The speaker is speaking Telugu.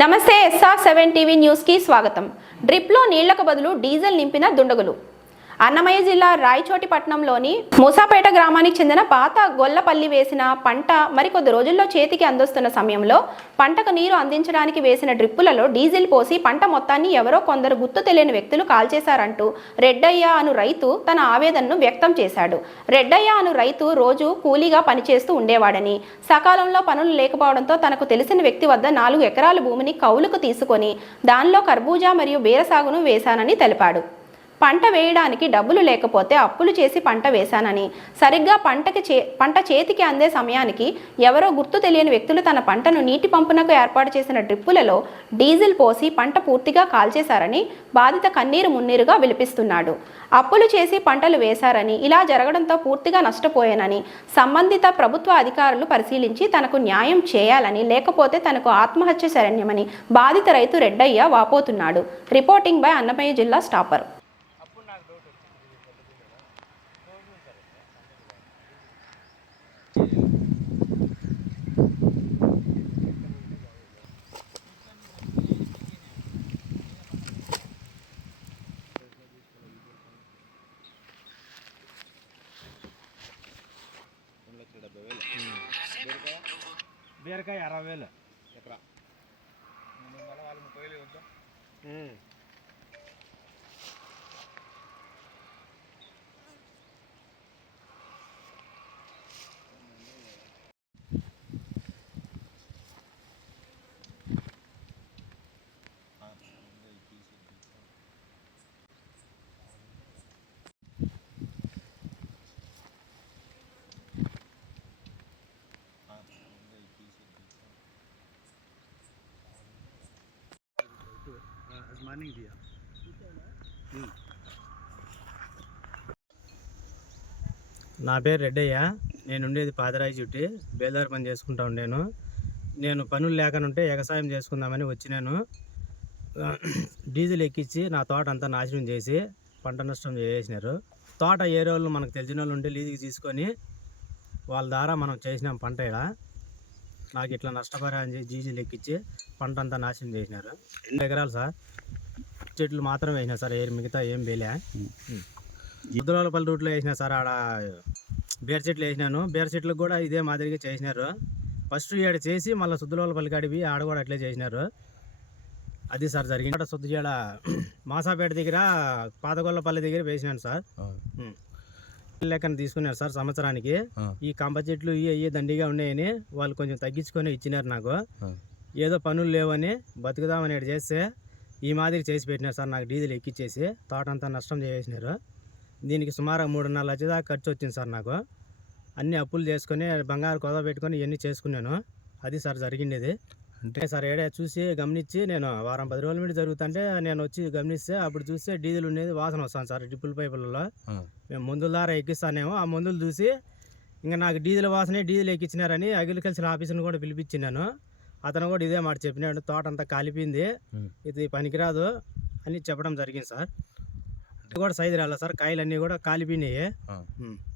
నమస్తే SR7 టీవీ న్యూస్ కి స్వాగతం. డ్రిప్ లో నీళ్లకు బదులు డీజిల్ నింపిన దుండగులు. అన్నమయ్య జిల్లా రాయచోటిపట్నంలోని మూసాపేట గ్రామానికి చెందిన పాత గొల్లపల్లి వేసిన పంట మరికొద్ది రోజుల్లో చేతికి అందొస్తున్న సమయంలో పంటకు నీరు అందించడానికి వేసిన డ్రిప్పులలో డీజిల్ పోసి పంట మొత్తాన్ని ఎవరో కొందరు గుర్తు తెలియని వ్యక్తులు కాల్చేశారంటూ రెడ్డయ్య అను రైతు తన ఆవేదనను వ్యక్తం చేశాడు. రెడ్డయ్య అను రైతు రోజు కూలీగా పనిచేస్తూ ఉండేవాడని, సకాలంలో పనులు లేకపోవడంతో తనకు తెలిసిన వ్యక్తి వద్ద 4 ఎకరాల భూమిని కౌలుకు తీసుకొని దానిలో కర్బూజా మరియు బీర సాగును వేశానని తెలిపాడు. పంట వేయడానికి డబ్బులు లేకపోతే అప్పులు చేసి పంట వేశానని, సరిగ్గా పంట చేతికి అందే సమయానికి ఎవరో గుర్తు తెలియని వ్యక్తులు తన పంటను నీటి పంపునకు ఏర్పాటు చేసిన డ్రిప్పులలో డీజిల్ పోసి పంట పూర్తిగా కాల్చేశారని బాధిత కన్నీరు మున్నీరుగా విలిపిస్తున్నాడు. అప్పులు చేసి పంటలు వేశారని, ఇలా జరగడంతో పూర్తిగా నష్టపోయానని సంబంధిత ప్రభుత్వ అధికారులు పరిశీలించి తనకు న్యాయం చేయాలని, లేకపోతే తనకు ఆత్మహత్య శరణ్యమని బాధిత రైతు రెడ్డయ్య వాపోతున్నాడు. రిపోర్టింగ్ బై అన్నమయ్య జిల్లా స్టాపర్. బీరకాయ 60,000 ఎకరా. మార్నింగ్ దియా నా పేరు రెడ్డయ్య. నేను ఉండేది పాదరాయి చుట్టి బేల్దారి పని చేసుకుంటా ఉండేను. నేను పనులు లేకనుంటే వ్యవసాయం చేసుకుందామని వచ్చినాను. డీజిల్ ఎక్కించి నా తోట అంతా నాశనం చేసి పంట నష్టం చేసినారు. తోట ఏరే వాళ్ళు మనకు తెలిసిన వాళ్ళు ఉంటే లీజుకి తీసుకొని వాళ్ళ ద్వారా మనం చేసినాం పంట. ఇలా నాకు ఇట్లా నష్టపరిహారం చేసి డీజిల్ ఎక్కించి పంట అంతా నాశనం చేసినారు. 2 ఎకరాలు సార్. చెట్లు మాత్రం వేసినా సార్, మిగతా ఏం వేలే. ముద్దులపల్లి రూట్లో వేసినా సార్. ఆడ బీర చెట్లు వేసినాను. బీర చెట్లకు కూడా ఇదే మాదిరిగా చేసినారు. ఫస్ట్ ఏడ చేసి మళ్ళీ సుద్దులపల్లి కాడివి ఆడ కూడా అట్లే చేసినారు. అది సార్ జరిగింది. సుద్దుజేడ మాసాపేట దగ్గర పాతగొల్లపల్లి దగ్గర వేసినాను సార్. లెక్కన తీసుకున్నారు సార్ సంవత్సరానికి. ఈ కంప చెట్లు ఇవి దండిగా ఉన్నాయని వాళ్ళు కొంచెం తగ్గించుకొని ఇచ్చినారు నాకు. ఏదో పనులు లేవని బతుకుదామని చేస్తే ఈ మాదిరి చేసి పెట్టినారు సార్. నాకు డీజిల్ ఎక్కిచ్చేసి తోట అంతా నష్టం చేసినారు. దీనికి సుమారు 3.5 లక్షల దాకా ఖర్చు వచ్చింది సార్. నాకు అన్ని అప్పులు చేసుకొని బంగారు కొద పెట్టుకొని ఇవన్నీ చేసుకున్నాను. అది సార్ జరిగిండేది. అంటే సార్ ఏడే చూసి గమనించి నేను వారం 10 రోజుల మీద జరుగుతుంటే నేను వచ్చి గమనిస్తే అప్పుడు చూస్తే డీజిల్ ఉండేది వాసన వస్తాను సార్. డ్రిప్పుల పైపులలో మేము మందుల ద్వారా ఎక్కిస్తానేమో. ఆ మందులు చూసి ఇంకా నాకు డీజిల్ వాసనే డీజిల్ ఎక్కించినారని అగ్రికల్చర్ ఆఫీసును కూడా పిలిపించినాను. అతను కూడా ఇదే మాట చెప్పినాడు. తోట అంతా కాలిపోయింది, ఇది పనికిరాదు అని చెప్పడం జరిగింది సార్. ఇది కూడా సైజు రాలేదు సార్. కాయలన్నీ కూడా కాలిపోయినాయి.